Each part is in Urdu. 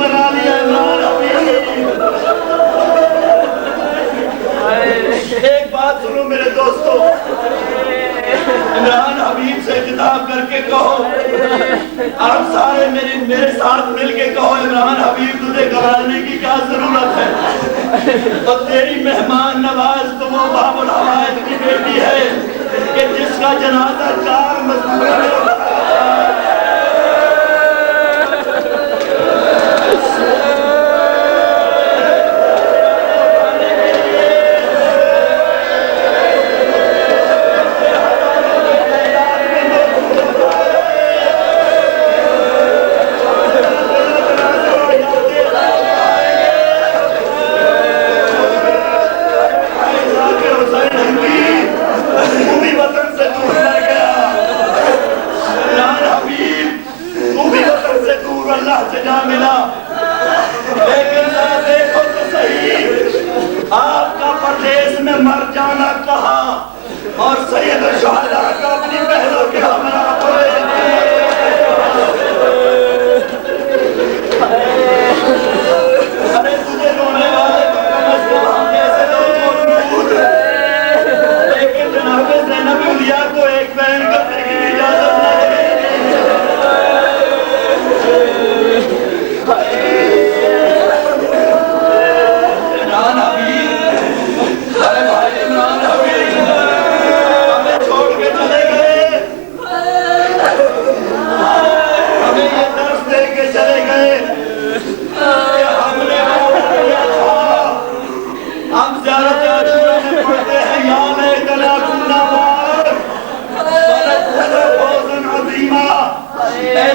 بنا لیا عمران حبیب۔ ایک بات سنو میرے دوستو، عمران حبیب سے خطاب کر کے کہو، آپ سارے میرے ساتھ مل کے کہو، عمران حبیب تجھے گھبرانے کی کیا ضرورت ہے؟ تو تیری مہمان نواز تو وہ باب الحوائد کی بیٹی ہے کہ جس کا جنازہ 4 مزدوروں نے مر جانا کہا اور سید الشہداء کا اپنی بہنوں کے ہمراہ ارے تجھے رونے والے کیسے لوگ موجود لیکن جناب زینب اولیاء کو ایک بہن کرنے کی اجازت نہیں۔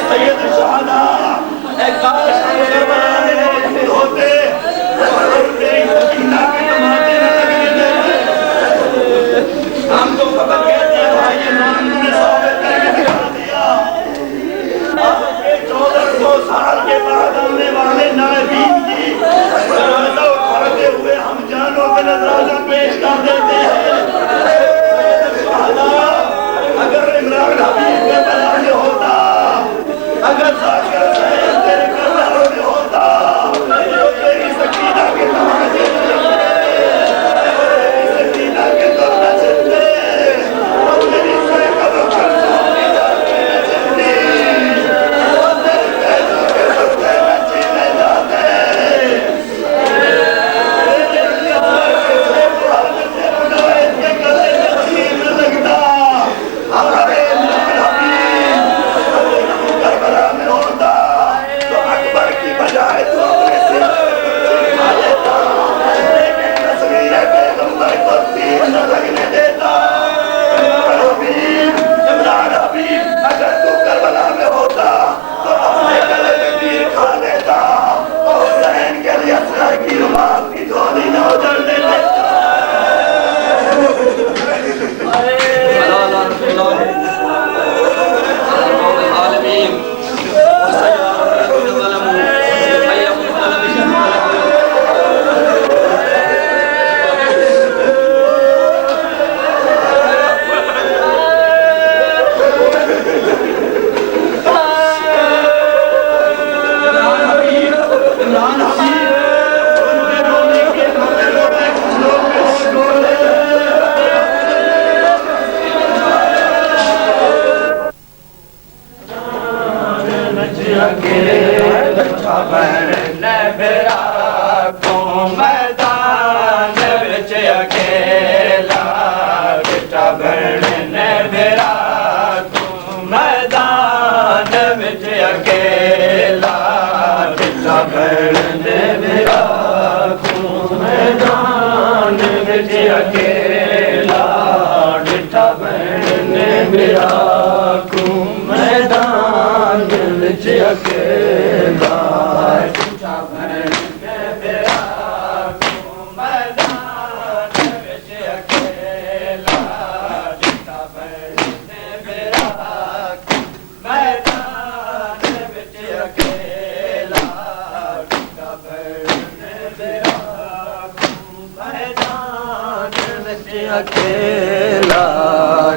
سید الشہداء اے کاش ہم کربلا میں موجود ہوتے اور تیری مدینہ کے نمازیں نہ لگنے دیتے۔ ہم تو فقط کہتے ہیں بھائی عمران نے ثابت کر کے دکھا دیا۔ آپ کے 1400 سال کے بعد آنے والے نائبین کی جنازہ اٹھاتے ہوئے ہم جانوں پہ نذرانہ پیش کر دیتے ہیں۔ سید الشہداء اگر عمران حبیب کے بلانے ہوتا، اگر ذاکر حسین تیرے کربلا میں ہوتا تو تیری سکینہ کے نمازیں تیری سکینہ کے دور نہ چلتے اور تیری سیکلوں پر سونے جاتے نہ چلتی اور تیری پیدوں کے سکتے نہ چیلے جاتے۔ تیرے اللہ کے سیب حالت بنائے کے گلے میں چیل لگتا ہمارے عمران حبیب کربلا میں ہوتا تو اکبر کی بجائے تو اپنے سر چھپا لیتا، لیکن تصویر پیغمبر کو تیر نہ لگنے دیتا۔ عمران حبیب اگر تو کربلا میں ہوتا تو اپنے گلے میں تیر کھا لیتا اور حسین کے لیے اسرائیل کی رباط کی جھولی نہ اجڑنے دیتا۔ اکیلا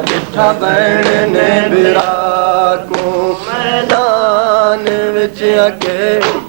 ڈٹھا بہن نے برا کو میدان وچ اکیلا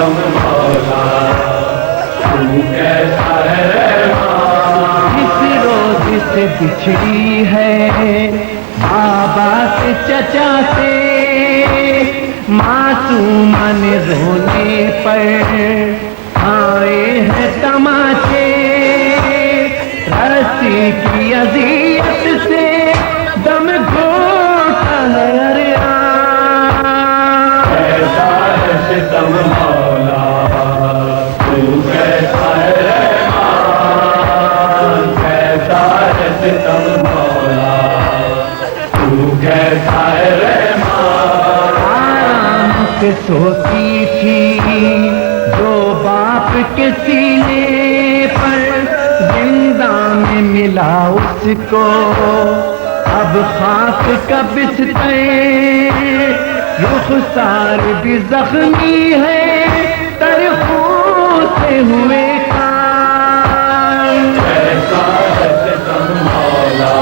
ستم مولا تو کیسا ہے رحمان جس روز سے بچھڑی ہے بابا سے چچا سے معصومن رونے پر آئے ہیں تماچے رسی کی اذیت سے دم گھوٹا ہے ریان کیسا ہے ستم مولا تو کیسا ہے رحمان کیسا ہے ستم مولا تو کیسا ہے رحمان آرام سے سوتی تھی جو باپ کے سینے پر زندہ میں ملا اس کو اب خاک کا بستر رخسار بھی زخمی ہے تر خون سے ہوئے کام کیسا ہے ستم مولا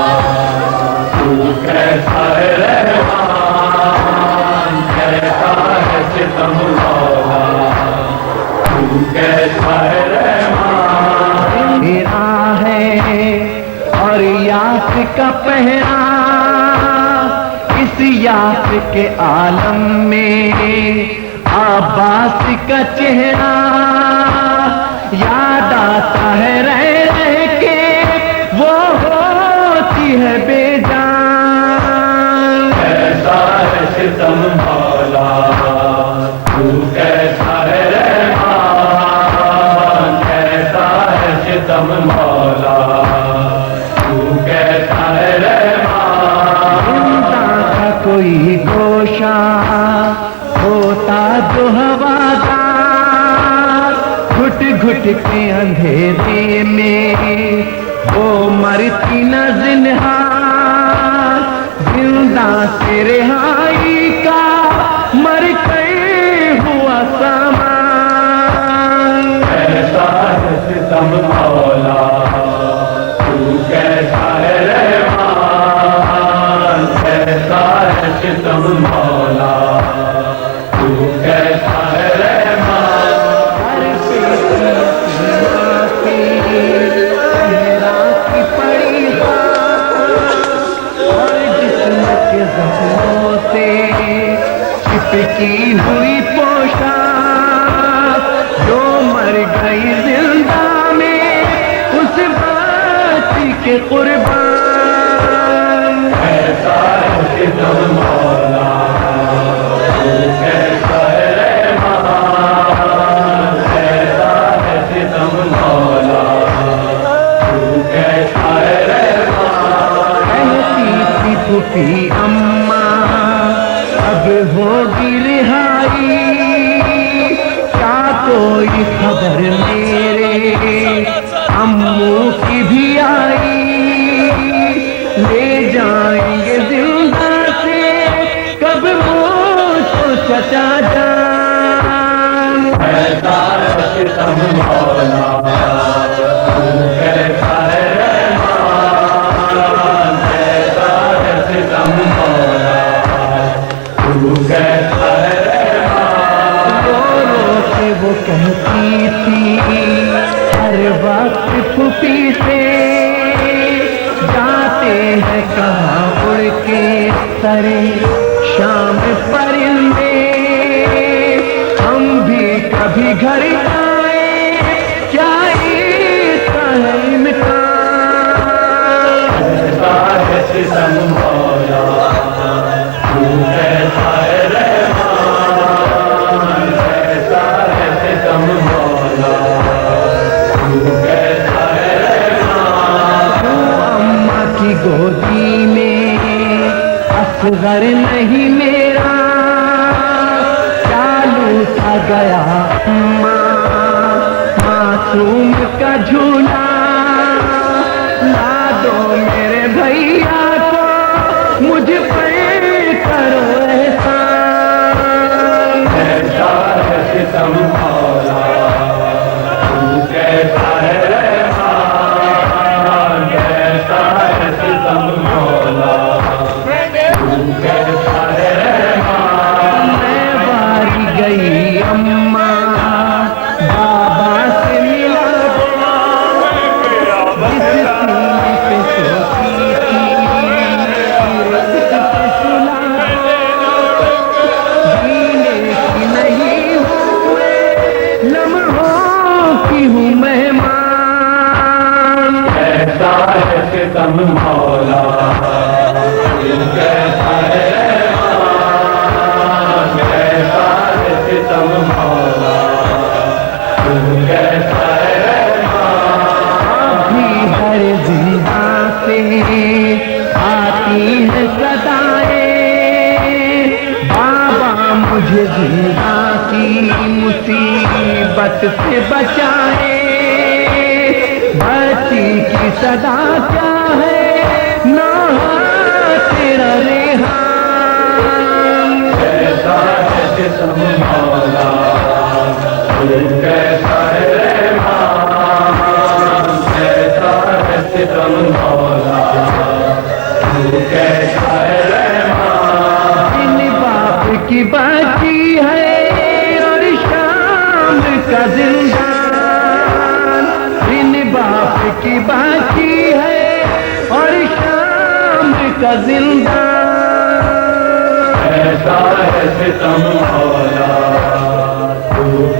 تو کیسا ہے رحمان کیسا ہے ستم مولا تو کیسا ہے رحمان میرا ہے اور یاس کا پہرا اس یاس کے عالم میں عباس کا چہرہ یاد آتا ہے رہ رہ کے وہ ہوتی ہے بے جان کیسا ہے ستم مولا تو کیسا ہے رحمان کیسا ہے ستم مولا تو کیسا ہے رحمان زندہ کا کوئی گوشہ ہوتا جو ہوادار گھٹ گھٹ کے اندھیرے میں وہ مرتی نہ زنہار زندہ سے رہائی کا مر کر ہوا سامان کیسا ہے ستم مولا تو کیسا ہے رحمان کیسا ہے ستم مولا تو کیسا ہے رحمان ہر چہرہ کی پڑی اور جسم کے زخموں سے چپکی ہوئی پوشاک جو مر گئی زندہ میں اس بات کے قربان کیسا ہے ستم مولا تو کیسا ہے رحمان کیسا ہے ستم مولا تو کیسا ہے رحمان کہتی تھی پھوپھی اماں اب ہوگی رہائی کیا کوئی خبر میرے امو کی بھی آئی لے جائیں گے زندہ سے کب مجھ کو چچا جان کیسا ہے ستم مولا تو کیسا ہے رحمان کیسا ہے ستم مولا تو کیسا ہے رحمان رو رو کے وہ کہتی تھی ہر وقت پھوپھی سے جاتے ہیں کہاں اڑ کے سرے شام پرندے ہم بھی کبھی گھر آئے کیا اس کا ہے امکان کیسا ہے ستم مولا تو کیسا ہے رحمان کیسا ہے ستم مولا تو کیسا ہے رحمان اماں کی گودی میں اصغر نہیں میرا چالو تھا گیا اماں معصوم کا جھولا لا دو میرے بھیا کو مجھ پر کرو احسان کیسا ہے ستم مولا تو کیسا ہے رحمان کیسا ہے ستم مولا تو کیسا ہے رحمان میں باری گئی اماں ہوں مہمان. کیسا ہے ستم مولا کیسا ہے رحمان کیسا ہے ستم مولا کیسا ہے رحمان. ابھی ہر زندہ سے آتی ہے صدائیں بابا مجھے زندہ کی مصیبت سے بچائے. بچی کی صدا کیا ہے نوحہ تیرا ریحان. کیسا ہے ستم مولا کیسا ہے رحمان کیسا ہے ستم مولا کیسا ہے رحمان. جن باپ کی بچی ہے اور شام کا زندان. جن باپ کی بچی ہے اور شام کا زندان. کیسا ہے ستم مولا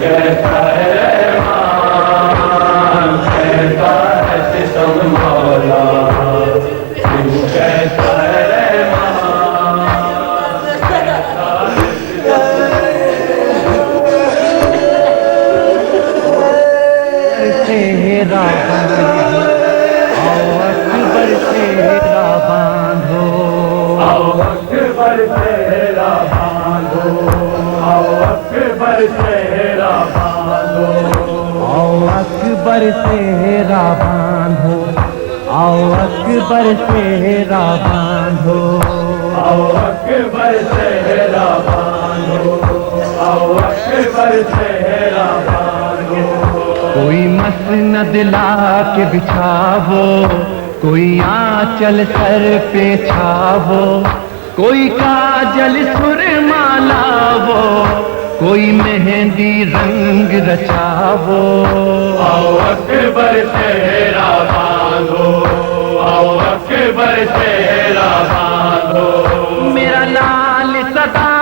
کیسا ہے رحمان کیسا ہے ستم مولا کیسا ہے رحمان. تیرا آؤ اکبر تیرا باندھو. آؤ اکبر تیرا باندھو آؤ اکبر تیرا باندھو آؤ اکبر تیرا باندھو. آؤ اکبر تیرا باندھو. آؤ اکبر تیرا باندھو آؤ اکبر تیرا باندھو. کوئی مسند لا کے بچھاو کوئی آنچل سر پہ چھاو. کوئی کاجل سرما لاو کوئی مہندی رنگ رچاو. آؤ اکبر تیرا باندھو آؤ اکبر تیرا باندھو. میرا لال سدا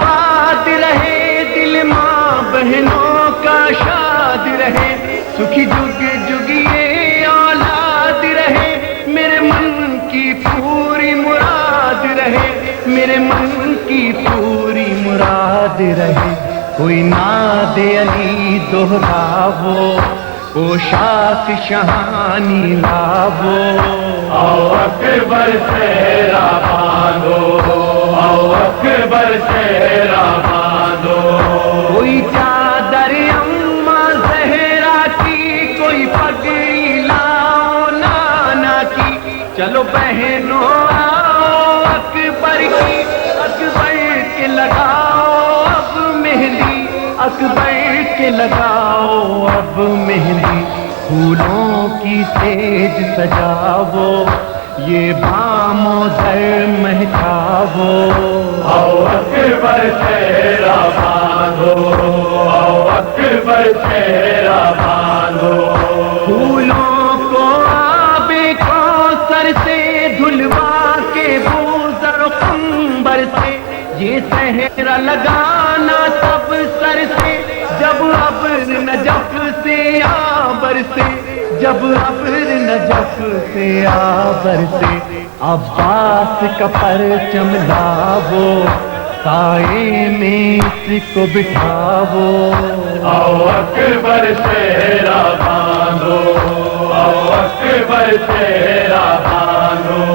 باد رہے دل ماں بہنوں کا شاد رہے. سکھی جگ جگیے اولاد رہے. میرے من کی پوری مراد رہے. میرے من کی پوری مراد رہے. کوئی ناد علی دہراو پوشاک شہانی لاو. آؤ اکبر تیرا باندھو آؤ اکبر تیرا باندھو. کوئی چادر اماں زہرا کی کوئی پگڑی لاؤ نانا کی. چلو بہنوں آؤ اکبر کی اکبر کے لگاؤ اب مہندی. اکبر کے لگاؤ اب مہندی. پھولوں کی سیج سجاو یہ بام و در مہکاو. آؤ اکبر تیرا باندھو آؤ اکبر تیرا باندھو. پھولوں کو آب کوثر سے دھلوا کے بوزر قمبر سے یہ صحرا لگانا سب سر سے. جب ابر نجف سے آبر سے جب ابر نجف سے آبر سے عباس کا پرچم لاو سائے میں اس کو بٹھاو. آؤ اکبر تیرا باندھو آؤ اکبر تیرا باندھو.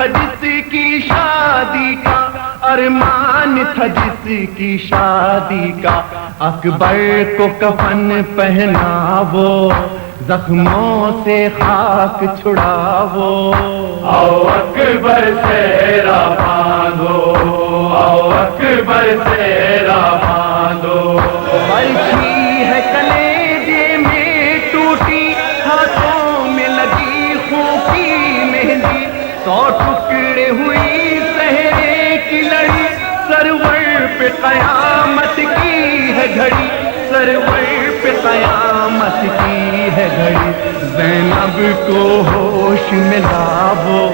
تھا جس کی شادی کا، ارمان تھا جس کی شادی کا، اکبر کو کفن پہنا وہ، زخموں سے خاک چھڑا وہ۔ آؤ اکبر سہرا باندھو، آؤ اکبر سہرا باندھو۔ برچھی ہے کلیجے میں ٹوٹی، ہاتھوں میں لگی خون کی مہندی، 100 ٹکڑے ہوئی سہرے کی لڑی، سرور پہ قیامت کی ہے گھڑی، سرور پہ قیامت کی ہے گھڑی۔ زینب کو ہوش میں لاؤ،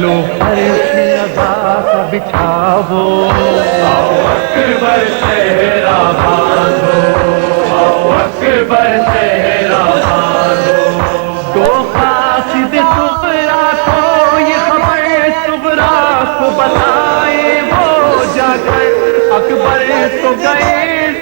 لو فرش عزا کا بچھاؤ۔ آؤ اکبر سہرا باندھو، آؤ اکبر سہرا باندھو۔ دو قاصد صغرا کو یہ خبر صغرا کو بتائے وہ جا کر، اکبر تو گئے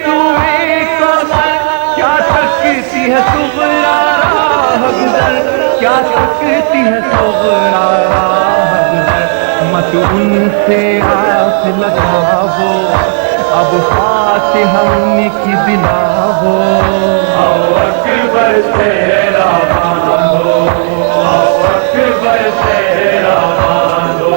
سوئے کوثر، کیا سکتی ہے صغرا راہ گزر، کیا سکتی ہے صغرا راہ گزر۔ مت ان سے آس لگاؤ، اب فاتحہ ان کی دلاؤ۔ آؤ اکبر سہرا باندھو، آؤ اکبر سہرا باندھو۔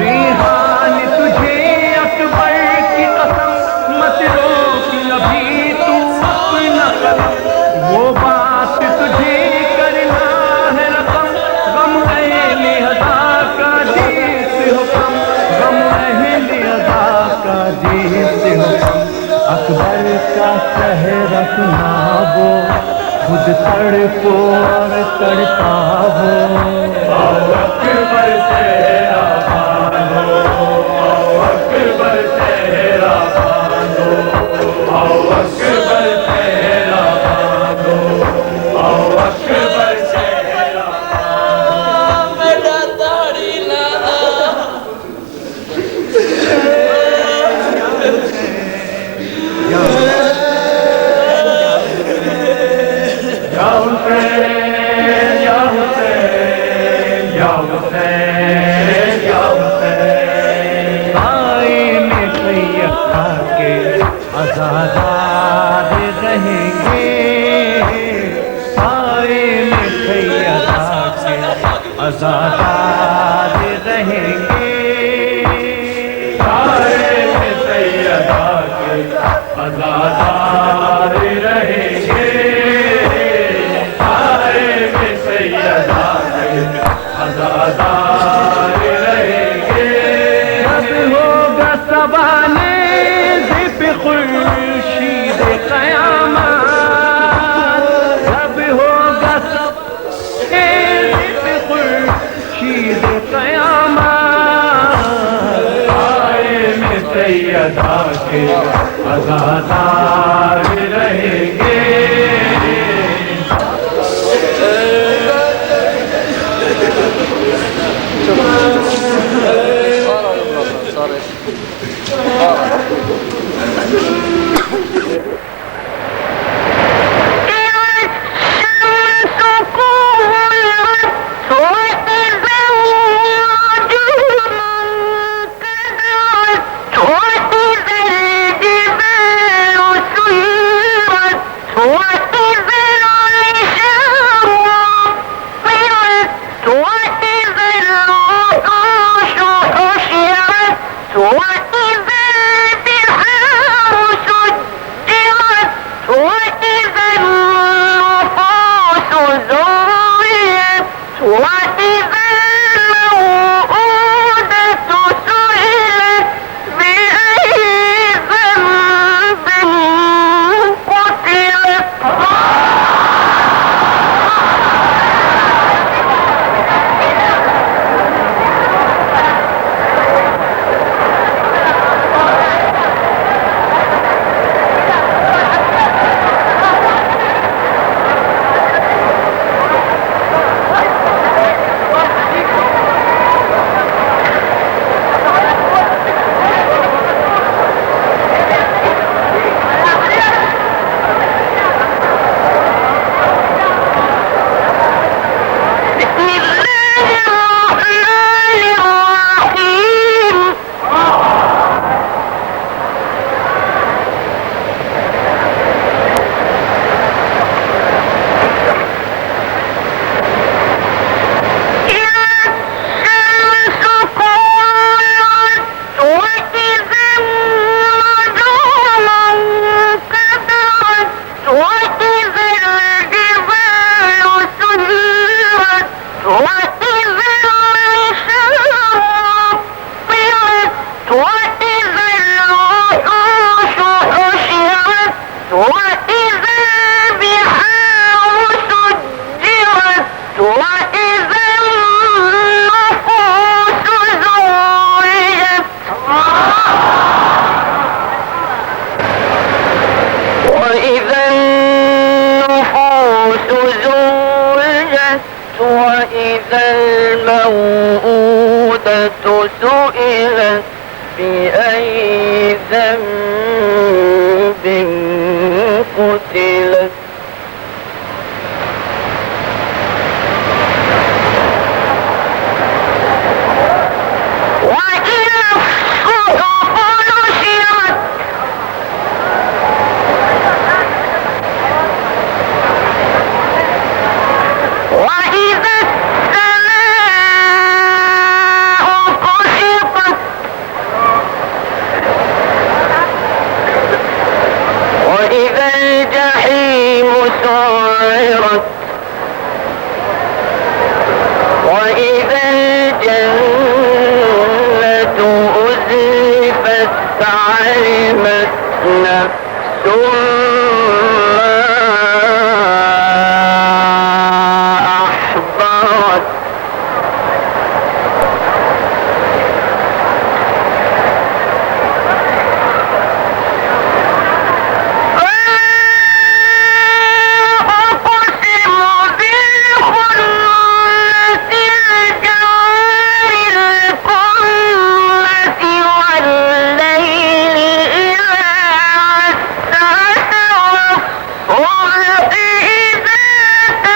ریحان تجھے اکبر کی قسم، مت روک ابھی تو اپنا قدم، وہ بات تجھے کرنا ہے رقم، غم اہل ادا کا جیت حکم، غم اہل ادا کا جیت حکم۔ اکبر کا چہرہ سناؤ، خود تڑپو اور تڑپاؤ۔ آؤ اکبر سہرا باندھو، آؤ اکبر سہرا باندھو، آؤ اکبر سہرا باندھو، آؤ اکبر سہرا یا حسین، یا حسین، یا حسین، یا حسین۔ سائے میں سید کھا کے آزاد رہیں گے، سائے میں سید کھا کے آزاد رہیں گے۔ سارے میں سیدہ کے آزادار رہیں گے، سارے میں سیدہ کے آزادار رہیں گے۔ جب ہوگا سوانے ذب خورشید قیامت، جب ہوگا ذب خورشید قیامت، سارے میں سیدہ کے آزادار رہیں گے۔ الموءودة سئلت بأي ذنب قتلت وإذا الصحف نشرت وإذا السماء كشطت وإذا الجحيم سعرت وإذا الجنة أزلفت علمت نفس ما أحضرت أقسم بالخنس الجوار الكنس والليل إذا عسعس والصبح إذا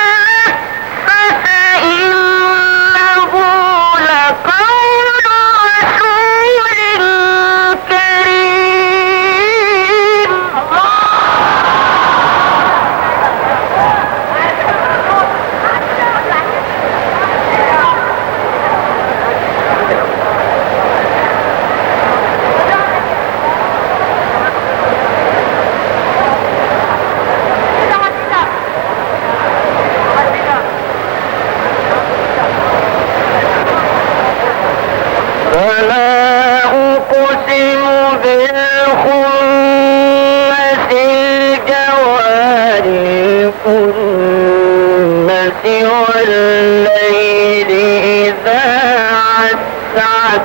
تنفس إنه لقول رسول كريم فلا أقسم بالخنس الجوار الكنس والليل إذا عسعس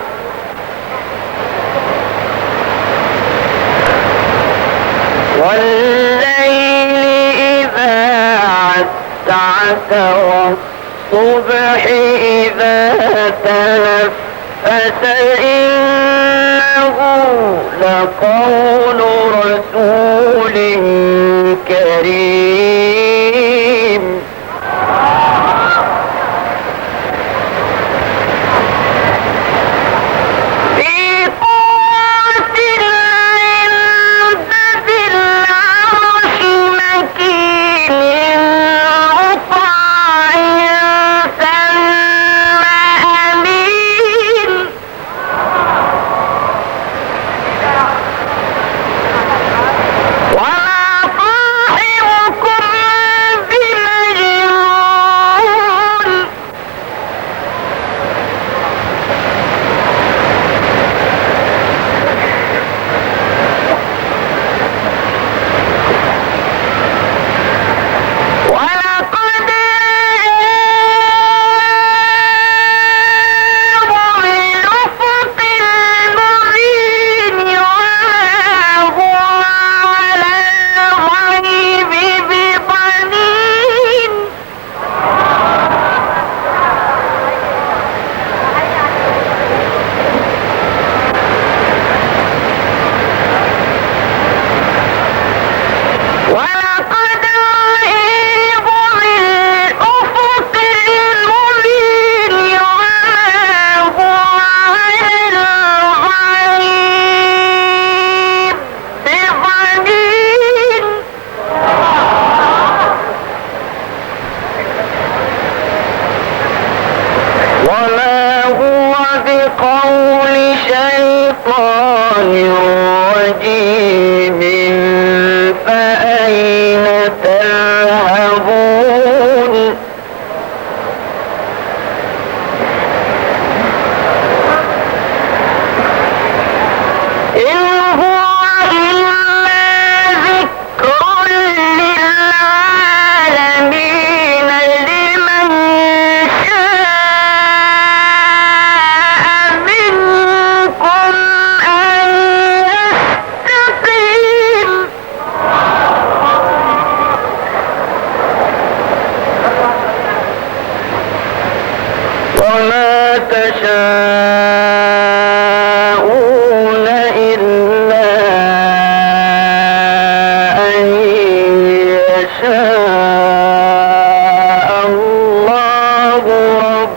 والليل إذا عسعس والصبح إذا تنفس إنه لقول رسول كريم في قوة عند ذي العرش مكين مطاع ثم أمين تشاءون إلا أن يشاء الله رب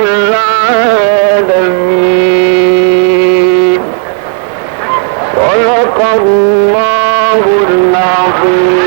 العالمين. صدق الله العظيم.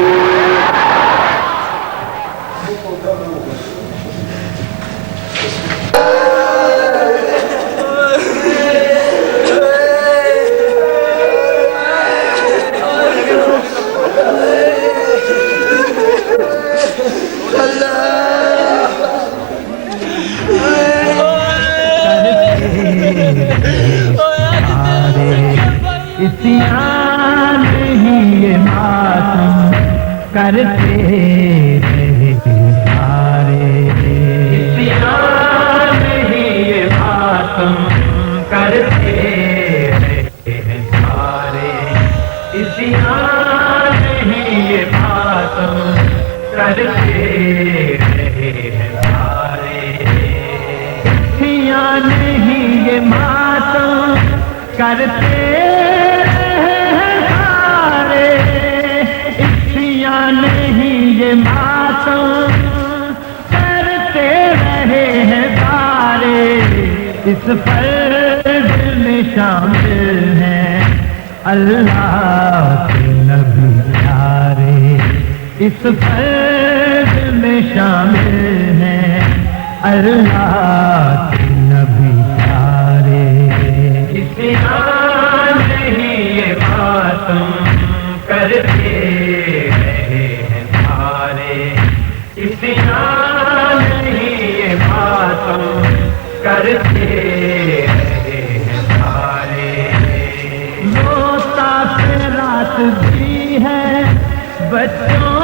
اسیان ہی یہ ماتم کرتے رہے سارے، اسیان ہی یہ ماتم کرتے رہے سارے، اسیان ہی یہ ماتم کرتے رہے سارے، اسیان ہی یہ ماتم کرتے نہیں یہ ماتم کرتے رہے ہیں سارے، اس فرد میں شامل ہیں اللہ کے نبی پیارے، اس فرد میں شامل ہیں اللہ کے نبی پیارے، اسیان نہیں یہ ماتم کرتے کرتے رہے سارے، روتا پہ رات بھی ہے بچوں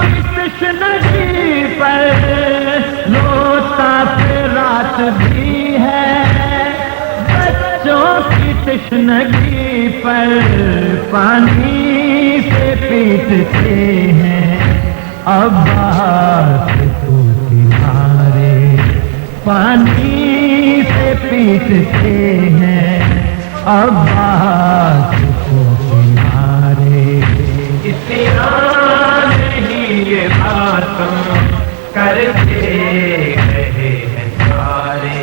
کی تشنگی پر، روتا پہ رات بھی ہے بچوں کی تشنگی پر، پانی سے پیٹتے ہیں عباس کو کنارے، پانی سے پیٹتے ہیں عباس کو کنارے، اسیان ہی یہ ماتم کرتے رہے ہیں سارے،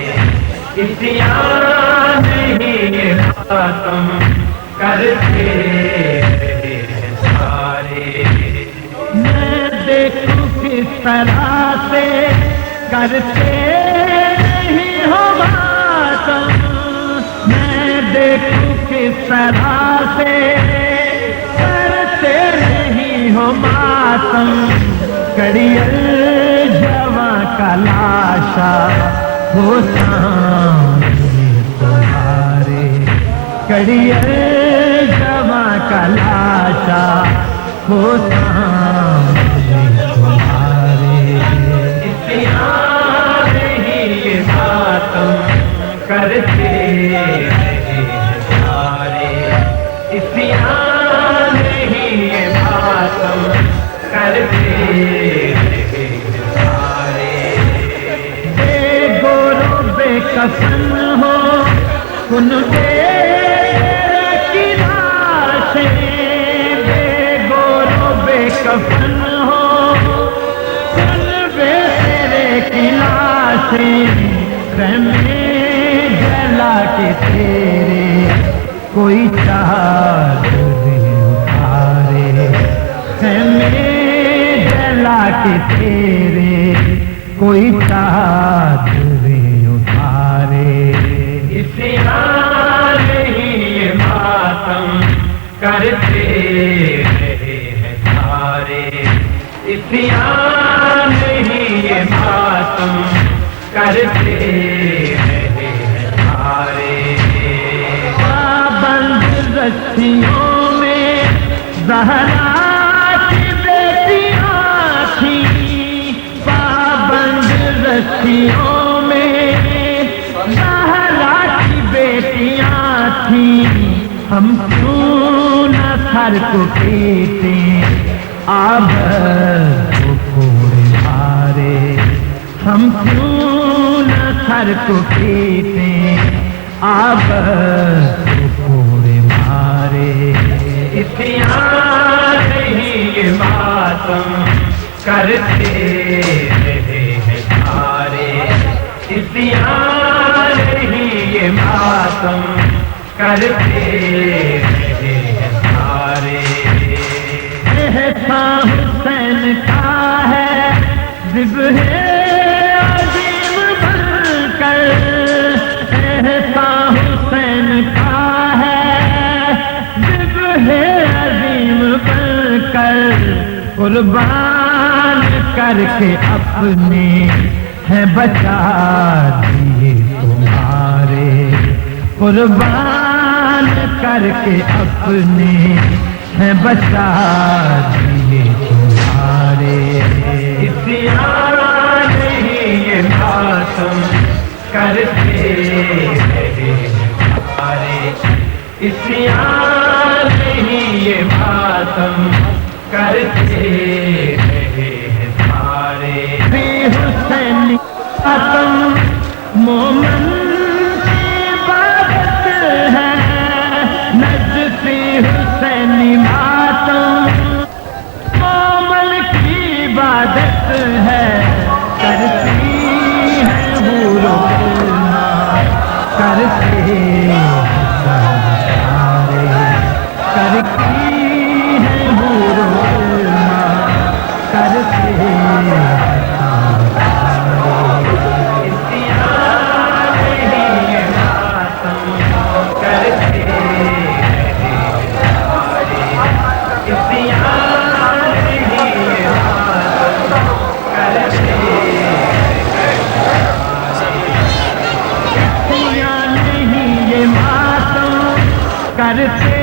اسیان ہی یہ ماتم کرتے رہے ہیں سارے، میں دیکھوں کس طرح سے کرتے نہیں ہو ماتم، میں دیکھوں کس طرح سے کرتے نہیں ہو ماتم، کڑیل جواں کا لاشا ہو سامنے تمہارے، کڑیل جواں کا لاشا ہو سامنے تمہارے، اسیان ہی یہ ماتم کرتے رہے سارے، اسیان ہی یہ ماتم کرتے رہے سارے، بے گورو بے کفن ہو کن بے کی لاشیں، بے گورو بے کفن ہو کن بے کی لاشیں، خیمے جلا کے تیرے کوئی چادر اتارے، خیمے جلا کے تیرے کوئی چادر اتارے، اسیان ہی یہ ماتم کرتے رہے ہیں سارے، اسیان ہی یہ ماتم کرتے رہے ہیں سارے، پابند رسیوں میں زہرا کی بیٹیاں تھیں، پابند رسیوں میں زہرا کی بیٹیاں تھیں، ہم کیوں نہ سر کو پیٹے آبد کو کوڑے مارے، ہم کیوں نہ سر کو پیٹیں کرتے رہے ہیں سارے عصیان ہی یہ ماتم کرتے رہے ہیں سارے احسان حسین کا ہے ذبح عظیم بن کر احسان حسین کا ہے ذبح عظیم بن کر قربان کر کے اپنے ہیں بچا دیے تمہارے قربان کر کے اپنے ہیں بچا دیے تمہارے عصیان ہی یہ ماتم کرتے رہے ہمارے عصیان ہی یہ ماتم کرتے رہے ہمارے حسین ماتم مومن کی عبادت ہے نجفی حسینی ماتم مومن کی عبادت ہے کرتی ہے حور و غلمان کرتے ہیں سارے کرتی ہے حور و غلمان کرتے ہیں کرتے رہے سارے عصیان ہی یہ ماتم حرکت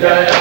گیا